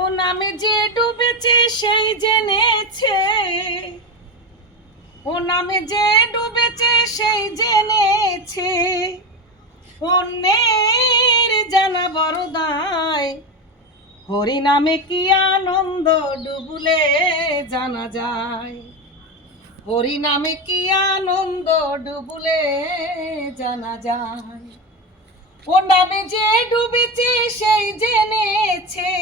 ও নামে যে ডুবেছে সেই জেনেছে, ও নামে যে ডুবেছে সেই জেনেছে, অন্যের জানা বড় দায়। হরি নামে কি আনন্দ ডুবুলে জানা যায়, হরি নামে কি আনন্দ ডুবুলে জানা যায়। ও নামে যে ডুবেছে সেই জেনেছে,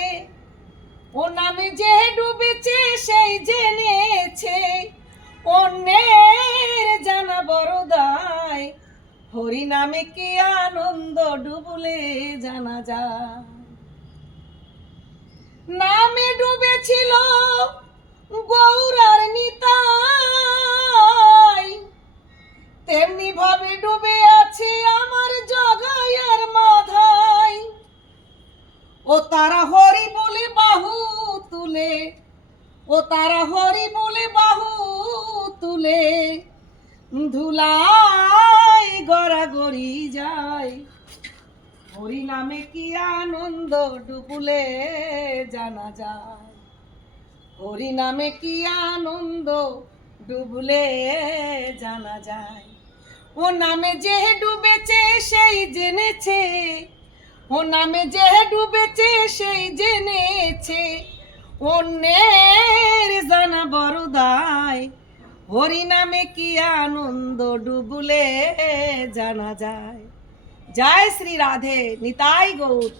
ও নামে যে ডুবেছে সেই জেনেছে, অন্যের জানা বড় দায়। হরি নামে কি আনন্দ ডুবুলে জানা যায়। নামে ডুবেছিল গৌরার নিতাই, তেমনি ভাবে ডুবে আছে আমার জগাইয়ের মাধাই। ও তারা হরি বলে বাহু তুলে, ও তারা হরি বলে বাহু তুলে, ধুলাই গড়াগড়ি যায়। হরি নামে কি আনন্দ ডুবুলে জানা যায়, হরি নামে কি আনন্দ ডুবুলে জানা যায়। ও নামে যে ডুবেছে সেই জেনেছে, ও নামে যে ডুবেছে সেই জেনেছে, অন্যের জানা বড় দায়। হরি নামে কি আনন্দ ডুবুলে জানা যায়। জয় শ্রী রাধে, নিতাই গৌর।